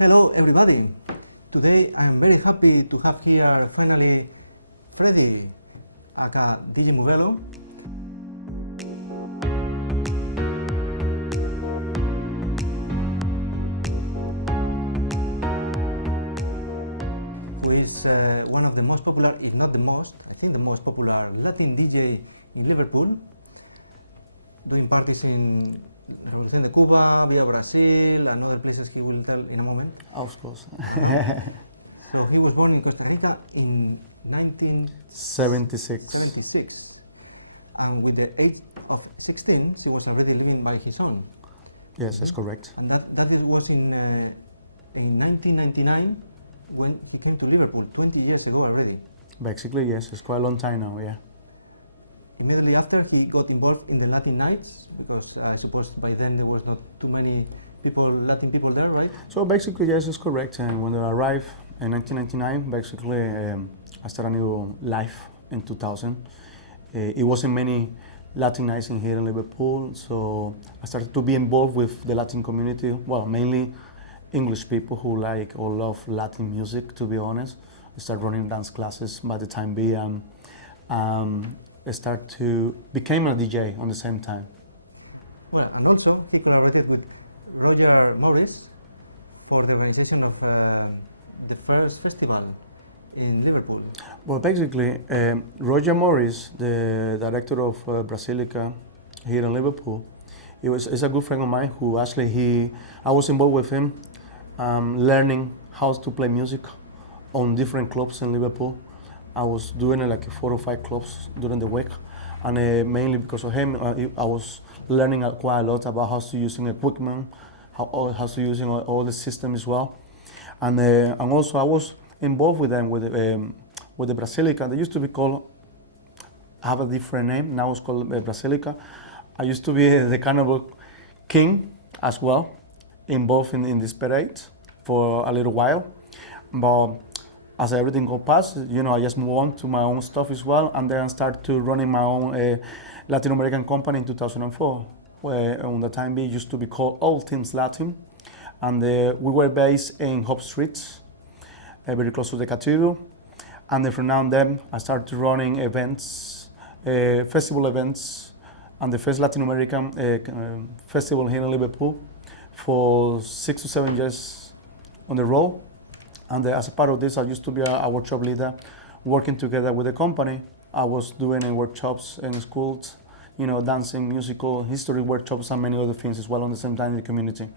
Hello everybody. Today I'm very happy to have here finally Freddy, aka DJ Muvelo. Who is one of the most popular, if not the most, I think the most popular Latin DJ in Liverpool, doing parties in Cuba, via Brazil, and other places he will tell in a moment. Of course. So he was born in Costa Rica in 76. 76, and with the age of 16, he was already living by his own. Yes, that's correct. And that was in 1999 when he came to Liverpool, 20 years ago already. Basically, yes, it's quite a long time now, yeah. Immediately after, he got involved in the Latin nights, because I suppose by then there was not too many Latin people there, right? So basically, yes, it's correct. And when I arrived in 1999, basically, I started a new life in 2000. It wasn't many Latin nights in here in Liverpool, so I started to be involved with the Latin community. Well, mainly English people who like or love Latin music, to be honest. I started running dance classes by the time being. I started to become a DJ on the same time. Well, and also he collaborated with Roger Morris for the organization of the first festival in Liverpool. Well, basically, Roger Morris, the director of Brazilica here in Liverpool, is a good friend of mine who actually I was involved with him learning how to play music on different clubs in Liverpool. I was doing like 4 or 5 clubs during the week, and mainly because of him, I was learning quite a lot about how to using equipment, how to using all the system as well, and also I was involved with them with the Brazilica. They used to be called, have a different name. Now it's called Brazilica. I used to be the carnival king as well, involved in this parade for a little while, but as everything got past, I just moved on to my own stuff as well, and then start to running my own Latin American company in 2004, where on the time being used to be called All Things Latin, and we were based in Hope Street, very close to the cathedral, and then from now and then I started running events, festival events, and the first Latin American festival here in Liverpool for 6 to 7 years on the road. And as a part of this, I used to be a workshop leader, working together with the company. I was doing workshops in schools, dancing, musical, history workshops, and many other things as well on the same time in the community.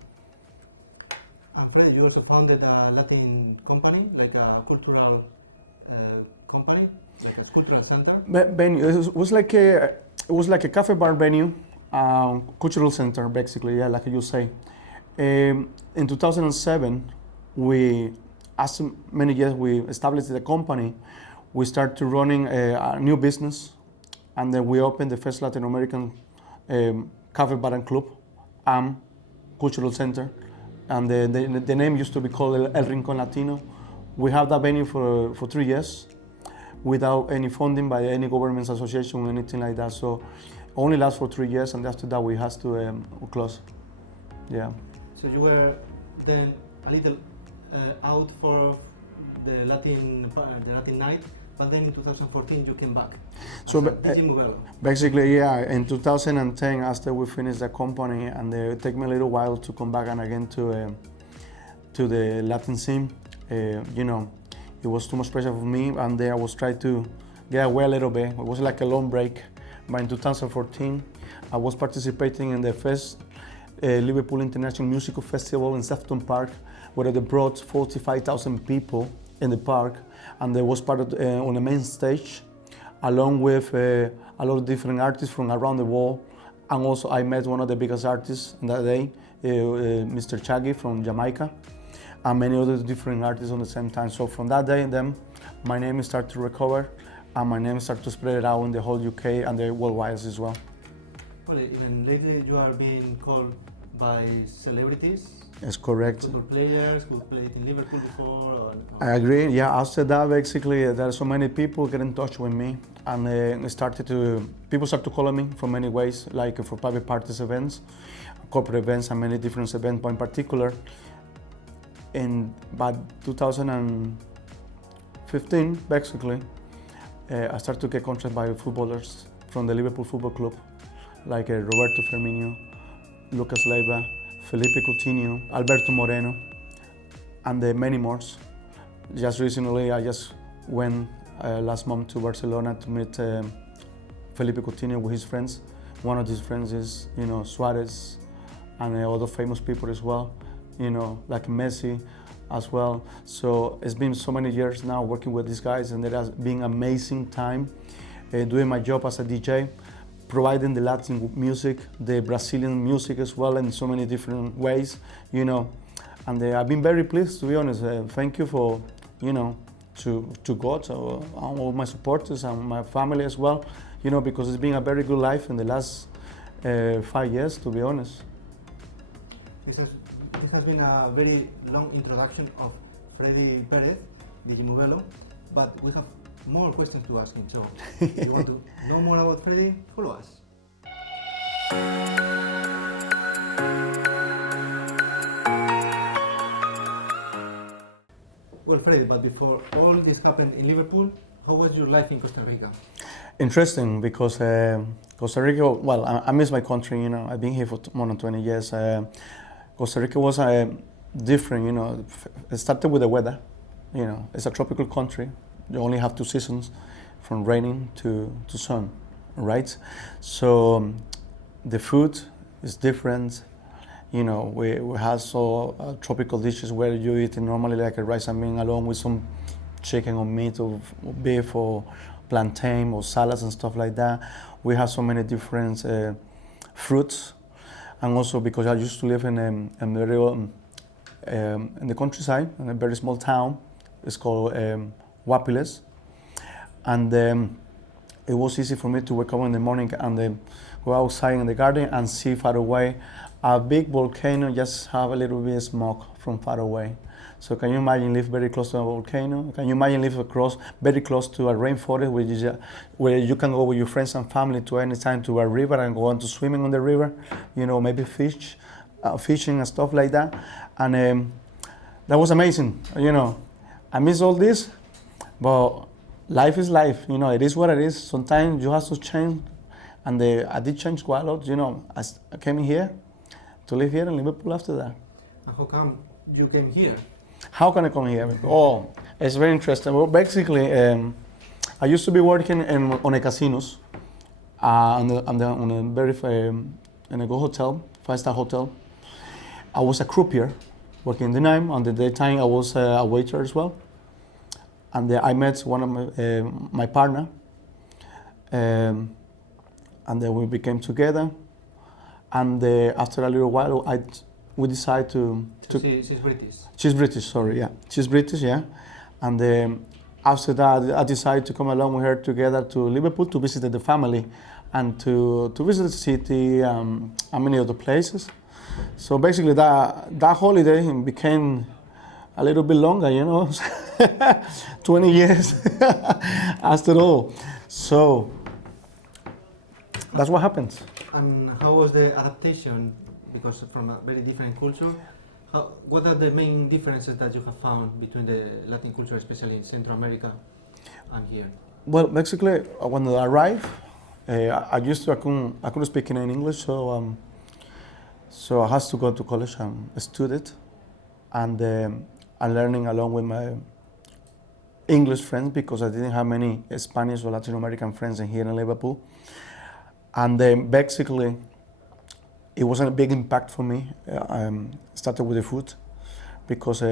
And Fred, you also founded a Latin company, like a cultural company, like a cultural center. Venue. It was like a cafe bar venue, cultural center, basically, yeah, like you say. In 2007, after many years, we established the company. We started running a new business, and then we opened the first Latin American cafe bar and club, cultural center, and the name used to be called El Rincón Latino. We have that venue for 3 years, without any funding by any government association or anything like that. So only lasts for 3 years, and after that we had to close. Yeah. So you were then a little out for the Latin night, but then in 2014 you came back. So DJ Muvelo. Basically, yeah, in 2010, after we finished the company, and it took me a little while to come back and again to the Latin scene. It was too much pressure for me, and then I was trying to get away a little bit. It was like a long break. But in 2014, I was participating in the first Liverpool International Musical Festival in Sefton Park, where they brought 45,000 people in the park, and there was part of on the main stage, along with a lot of different artists from around the world. And also I met one of the biggest artists in that day, Mr. Chaggy from Jamaica, and many other different artists on the same time. So from that day, then my name started to recover, and my name started to spread out in the whole UK and the worldwide as well. Well, even lately you are being called by celebrities. That's correct. Football players who played in Liverpool before. I agree. Yeah. After that, basically, there are so many people get in touch with me, and people start to call me from many ways, like for private parties events, corporate events, and many different events. But in particular, in by 2015, basically, I started to get contacted by footballers from the Liverpool Football Club, like Roberto Firmino, Lucas Leiva, Felipe Coutinho, Alberto Moreno, and many more. Just recently, I just went last month to Barcelona to meet Felipe Coutinho with his friends. One of his friends is, Suarez, and other famous people as well, like Messi as well. So it's been so many years now working with these guys, and it has been amazing time doing my job as a DJ, providing the Latin music, the Brazilian music as well in so many different ways, and I've been very pleased, to be honest. Thank you for, to God, all my supporters and my family as well, because it's been a very good life in the last 5 years, to be honest. This has been a very long introduction of Freddy Perez, Dj Muvelo, but we have more questions to ask him. So, if you want to know more about Freddy, follow us. Well, Freddy, but before all this happened in Liverpool, how was your life in Costa Rica? Interesting, because Costa Rica, well, I miss my country, I've been here for more than 20 years. Costa Rica was different, It started with the weather, it's a tropical country. You only have 2 seasons, from raining to sun, right? So the food is different. We have tropical dishes where you eat normally like a rice and bean along with some chicken or meat or beef or plantain or salads and stuff like that. We have so many different fruits, and also because I used to live in the countryside in a very small town. It's called Guapiles, and it was easy for me to wake up in the morning and go outside in the garden and see far away a big volcano, just have a little bit of smoke from far away. So can you imagine live very close to a volcano? Can you imagine live very close to a rainforest where you can go with your friends and family to any time to a river and go on to swimming on the river, maybe fishing and stuff like that. And that was amazing, I miss all this, but life is life, it is what it is. Sometimes you have to change, and I did change quite a lot, I came here to live here in Liverpool after that. And how come you came here? How can I come here? Oh, it's very interesting. Well, basically, I used to be working on a casinos, on a good hotel, 5-star hotel. I was a croupier, working in the night. On the daytime, I was a waiter as well. And I met one of my partner, and then we became together. And after a little while, we decided to. She's British. She's British, sorry, yeah. She's British, yeah. And after that, I decided to come along with her together to Liverpool to visit the family and to visit the city and many other places. So basically, that holiday became a little bit longer, 20 years after all. So that's what happened. And how was the adaptation? Because from a very different culture, what are the main differences that you have found between the Latin culture, especially in Central America and here? Well, basically, when I arrived, I couldn't speak in English, so I had to go to college and study it, and I'm learning along with my English friends because I didn't have many Spanish or Latin American friends in here in Liverpool. And then basically, it wasn't a big impact for me. Started with the food because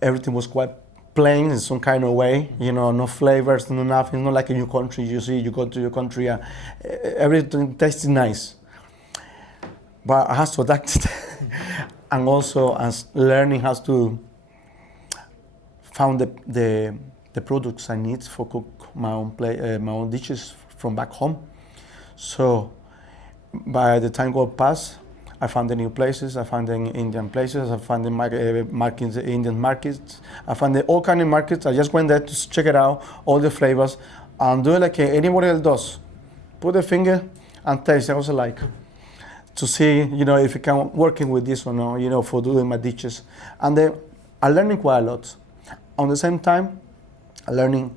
everything was quite plain in some kind of way, no flavors, no nothing. Not like in your country, you go to your country, everything tastes nice. But I had to adapt it. And also as learning how to find the products I need for cook my own dishes from back home. So by the time got past, I found the new places, I found the Indian places, I found the Indian markets, I found all kind of markets. I just went there to check it out, all the flavors, and do it like anybody else does. Put a finger and taste. I was like, to see, if I can working with this or not, for doing my dishes. And then I'm learning quite a lot. On the same time, I'm learning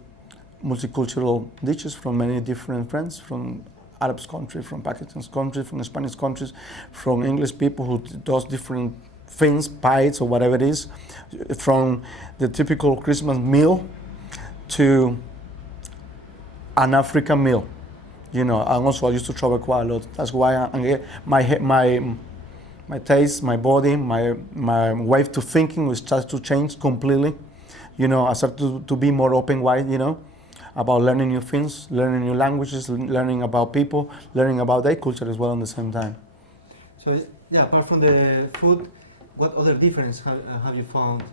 multicultural dishes from many different friends, from Arab countries, from Pakistan's countries, from Spanish countries, from English people who does different things, pies or whatever it is, from the typical Christmas meal to an African meal. And also I used to travel quite a lot. That's why my taste, my body, my way to thinking was started to change completely. I started to be more open-wide, about learning new things, learning new languages, learning about people, learning about their culture as well at the same time. So apart from the food, what other difference have you found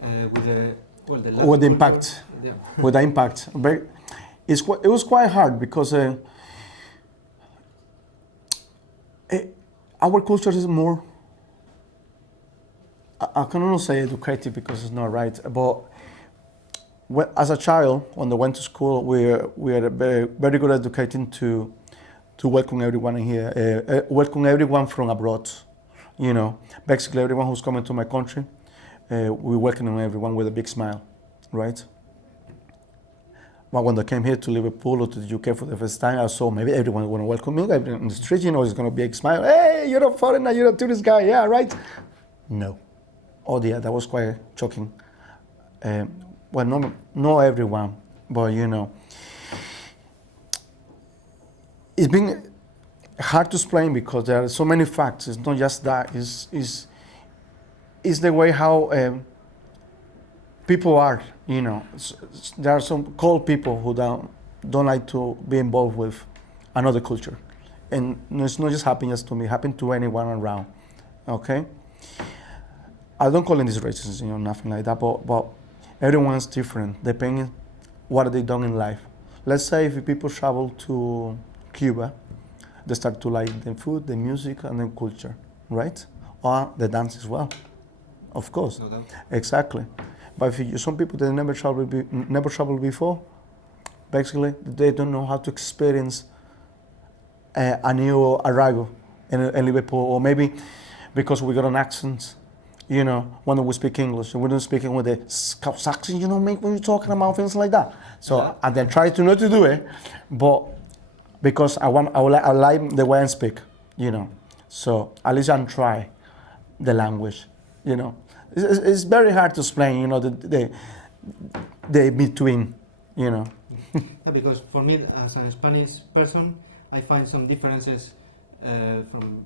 with the with the impact? Yeah. With the impact. But it was quite hard because our culture is more, I cannot say educated because it's not right, but as a child, when I went to school, we are very, very good at educating to welcome everyone in here, welcome everyone from abroad. Basically everyone who's coming to my country, we welcome everyone with a big smile, right? But when I came here to Liverpool or to the UK for the first time, I saw maybe everyone want to welcome me. Everyone in the street, it's going to be a big smile. Hey, you're a foreigner, you're a tourist guy, yeah, right? No. Oh dear, that was quite shocking. Well, not everyone, but it's been hard to explain because there are so many facts. It's not just that. It's the way how people are. There are some cold people who don't like to be involved with another culture, and it's not just happening just to me. It happened to anyone around. Okay. I don't call it this racism, nothing like that, but everyone's different depending what they done in life. Let's say if people travel to Cuba, they start to like the food, the music, and the culture, right? Or the dance as well, of course. No doubt. Exactly. But if some people that never traveled before, basically they don't know how to experience a new arrival in Liverpool, or maybe because we got an accent. When we speak English, we don't speak with the Scouse accent, when you're talking about things like that. So Yeah. I then try to not to do it, but because I like the way I speak, So at least I try the language, It's very hard to explain, the between, Yeah, because for me, as a Spanish person, I find some differences from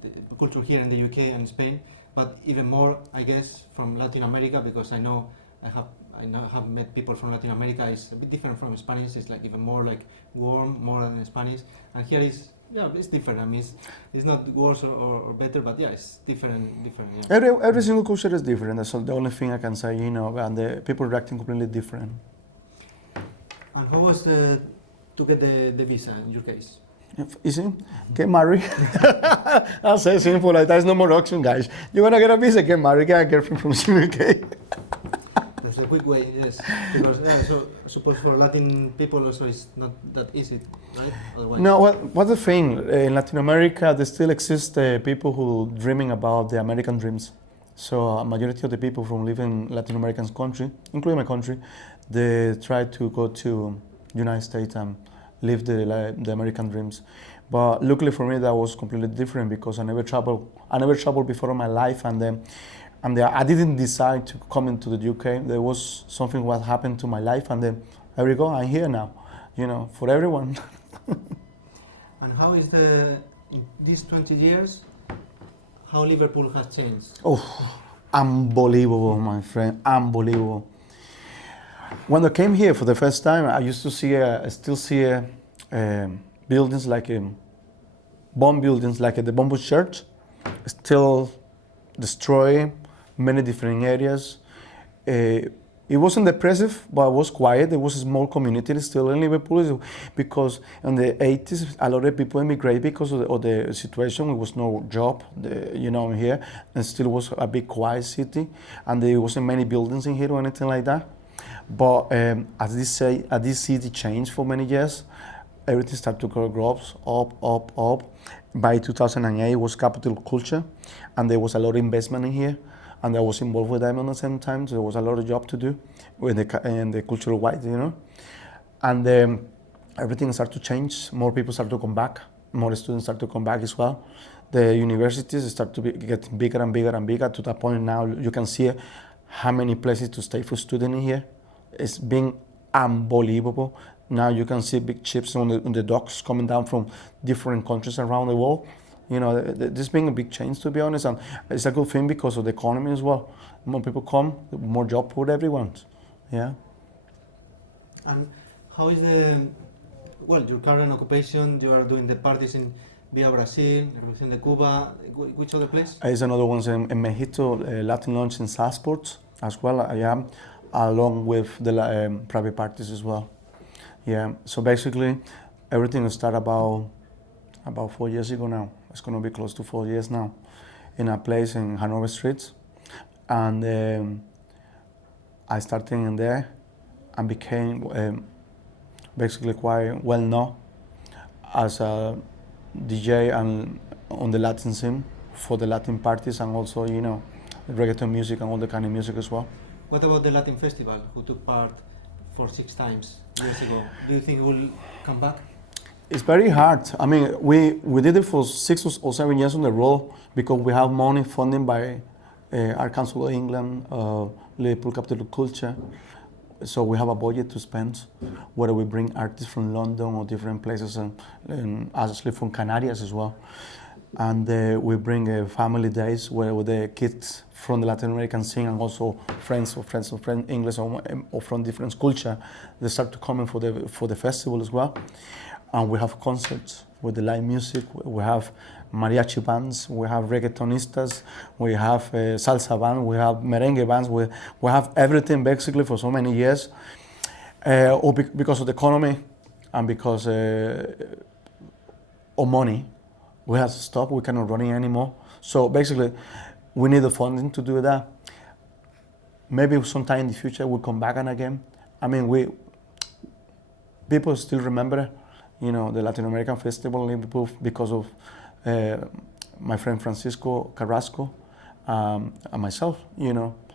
the culture here in the UK and Spain, but even more, I guess, from Latin America, because I know I have met people from Latin America. It's a bit different from Spanish. It's like even more like warm, more than Spanish, and here it's different. I mean, it's not worse or better, but it's different. Yeah. Every single culture is different. That's the only thing I can say, and the people reacting completely different. And how was to get the visa in your case? Easy, get married. I'll say simple like that. There's no more option, guys. You wanna get a visa, get married, get a girlfriend from the UK. That's a quick way, yes. Because so I suppose for Latin people also it's not that easy, right? Otherwise. No, what's the thing? In Latin America, there still exist people who dreaming about the American dreams. So a majority of the people from living in Latin American country, including my country, they try to go to United States and live the American dreams. But luckily for me, that was completely different because I never traveled before in my life, and then I didn't decide to come into the UK. There was something what happened to my life, and then there we go. I'm here now, for everyone. And how is in these 20 years, how Liverpool has changed? Oh, unbelievable, my friend, unbelievable. When I came here for the first time, I used to still see buildings like bomb buildings like the Bomb Church, still destroyed many different areas. It wasn't depressive, but it was quiet. There was a small community still in Liverpool because in the 80s, a lot of people immigrated because of the situation. There was no job, here, and still was a big quiet city, and there wasn't many buildings in here or anything like that. But as this city changed for many years, everything started to grow up. By 2008, it was capital culture, and there was a lot of investment in here, and I was involved with them at the same time. So there was a lot of job to do with the cultural wide, and everything started to change. More people started to come back. More students started to come back as well. The universities start to get bigger and bigger and bigger to the point now you can see how many places to stay for students in here. It's been unbelievable. Now you can see big ships on the docks coming down from different countries around the world. There's been a big change, to be honest, and it's a good thing because of the economy as well. More people come, more job for everyone. Yeah. And how is your current occupation? You are doing the parties in Via Brazil, Revolución de Cuba. Which other place? There's another one in Mexico, Latin Lunch in Salzburg as well. I am, along with the private parties as well. Yeah. So basically, everything started about 4 years ago now. It's going to be close to 4 years now, in a place in Hanover Street, and I started in there and became basically quite well known as a DJ and on the Latin scene for the Latin parties, and also reggaeton music and all the kind of music as well. What about the Latin festival, who took part for 6 times years ago? Do you think it will come back? It's very hard. I mean, we did it for 6 or 7 years on the road because we have money funding by our Council of England, Liverpool Capital of Culture. So we have a budget to spend, whether we bring artists from London or different places, and actually from Canarias as well. And we bring family days where the kids from the Latin American scene and also friends of friends English or from different culture, they start to come in for the festival as well. And we have concerts with the live music. We have mariachi bands, we have reggaetonistas, we have salsa band, we have merengue bands, we have everything basically for so many years. Because of the economy and because of money, we have to stop, we cannot run it anymore. So basically, we need the funding to do that. Maybe sometime in the future we'll come back and again. I mean, people still remember, the Latin American Festival in Liverpool because of my friend Francisco Carrasco and myself,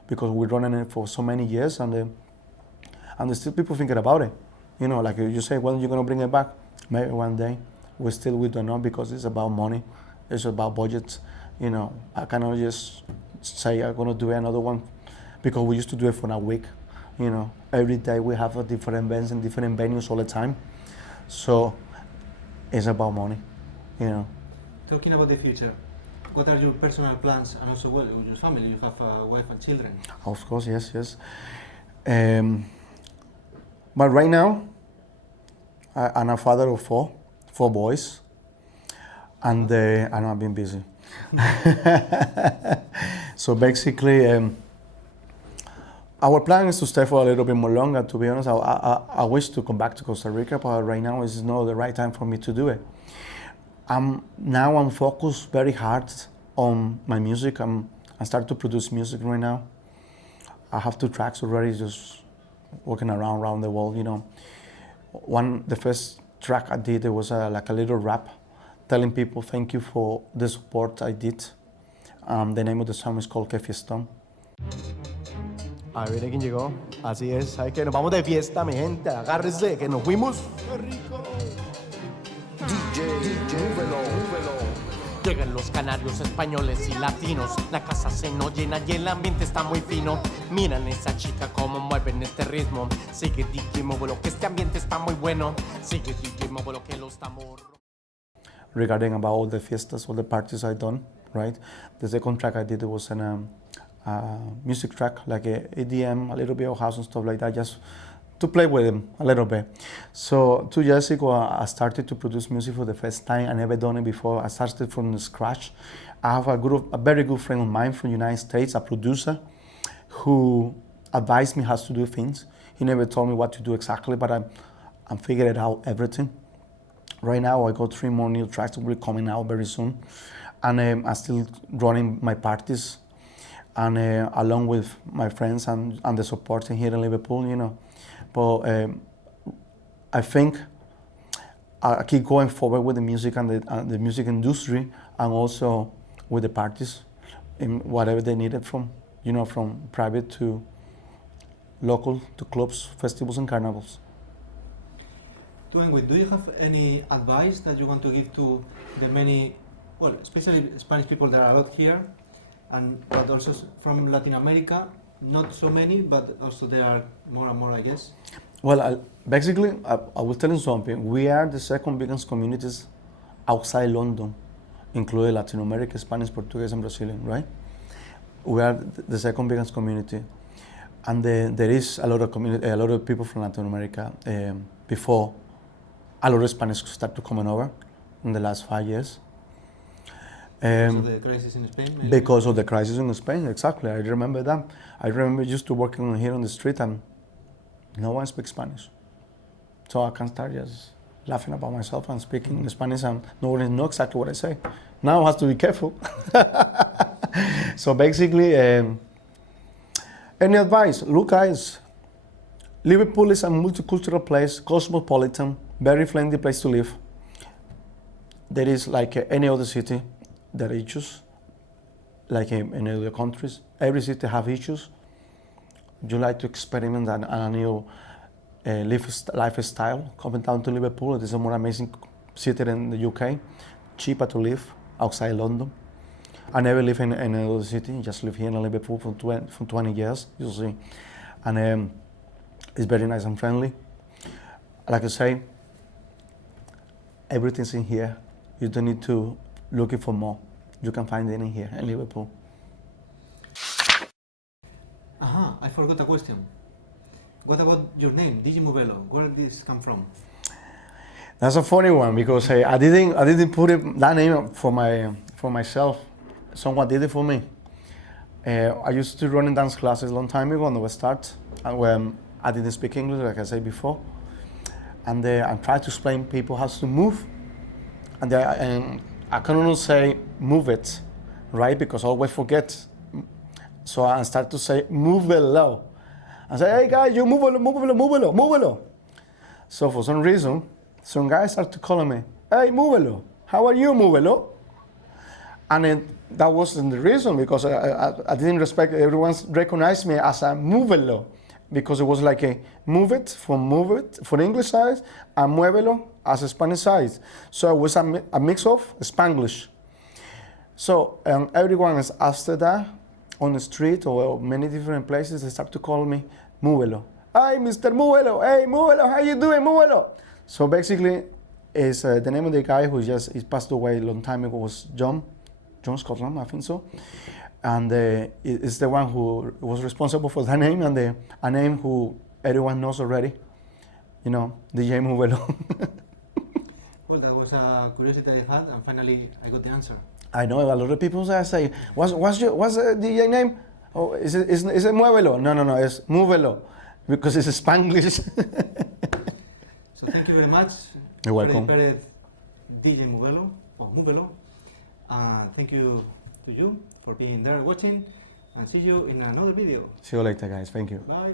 because we're running it for so many years, and still people thinking about it. Like you say, when you're gonna bring it back? Maybe one day. We don't know because it's about money, it's about budgets. I cannot just say I'm gonna do another one because we used to do it for a week. Every day we have different events and different venues all the time. So it's about money, Talking about the future, what are your personal plans, and also with your family? You have a wife and children. Of course, yes. But right now, I'm a father of four boys, and I know I've been busy. So basically, our plan is to stay for a little bit more longer. To be honest, I wish to come back to Costa Rica, but right now is not the right time for me to do it. Now I'm focused very hard on my music. I start to produce music right now. I have 2 tracks already, just walking around the world. The first track I did, it was like a little rap, telling people thank you for the support I did. The name of the song is called Que Fiestón. A ver quién llegó. Así es. ¿Sabes qué? Nos vamos de fiesta, mi gente. Agárrense, que nos fuimos. ¡Qué rico! DJ Muvelo. Llegan los canarios, españoles y latinos. La casa se nos llena y el ambiente está muy fino. Miran esa chica como mueven este ritmo. Sigue DJ Muvelo, que este ambiente está muy bueno. Sigue DJ Muvelo, que los tambores. Regarding about all the fiestas, all the parties I done, right? The second track I did was a music track, like a EDM, a little bit of house and stuff like that, just to play with them a little bit. So 2 years ago, I started to produce music for the first time. I never done it before. I started from scratch. I have a very good friend of mine from the United States, a producer, who advised me how to do things. He never told me what to do exactly, but I'm figuring out everything. Right now, I got 3 more new tracks that will be coming out very soon. And I'm still running my parties, and along with my friends and the supporting here in Liverpool, But I think keep going forward with the music and the music industry, and also with the parties, in whatever they needed from, from private to local to clubs, festivals, and carnivals. To end with, do you have any advice that you want to give to the many, well, especially Spanish people that are a lot here, but also from Latin America? Not so many, but also there are more and more, I guess. Well, basically, I will tell you something. We are the second biggest communities outside London, including Latin America, Spanish, Portuguese, and Brazilian, right? We are the second biggest community. And there is a lot of people from Latin America before a lot of Spanish started coming over in the last 5 years. Because of the crisis in Spain? Maybe? Because of the crisis in Spain, exactly. I remember that. I remember used to working here on the street and no one speaks Spanish. So I can start just laughing about myself and speaking Spanish and no one knows exactly what I say. Now I have to be careful. So basically, any advice? Look, guys, Liverpool is a multicultural place, cosmopolitan, very friendly place to live. There is like any other city, there are issues, like in other countries. Every city have issues. You like to experiment a new lifestyle. Coming down to Liverpool, it is a more amazing city in the UK, cheaper to live outside London. I never live in another city, just live here in Liverpool for 20 years, you see. And it's very nice and friendly. Like I say, everything's in here. You don't need to look for more. You can find it in here in Liverpool. I forgot a question. What about your name, Dj Muvelo? Where did this come from? That's a funny one because I didn't put that name for myself. Someone did it for me. I used to run in dance classes a long time ago when I started, when I didn't speak English, like I said before, and I tried to explain people how to move, and I couldn't say move it, right? Because I always forget. So I started to say Muvelo. I say, hey guys, you Muvelo. So for some reason, some guys started calling me, hey Muvelo, how are you Muvelo? And then that wasn't the reason, because I didn't respect, everyone recognized me as a Muvelo, because it was like a move it for the English side, and muévelo as a Spanish side. So it was a mix of Spanglish. So everyone is after that, on the street or many different places, they start to call me Muvelo. Hi, Mr. Muvelo. Hey, Muvelo, how you doing, Muvelo? So basically, is the name of the guy who he passed away a long time ago was John Scotland, I think so. And it's the one who was responsible for that name, and a name who everyone knows already, DJ Muvelo. Well, that was a curiosity I had, and finally I got the answer. I know a lot of people say, what's the DJ name? Oh, is it Muévelo? No, it's Muvelo, because it's Spanglish. So thank you very much. You're welcome. Freddy Perez, DJ Muvelo, or Muvelo. Thank you to you for being there watching, and see you in another video. See you later, guys. Thank you. Bye.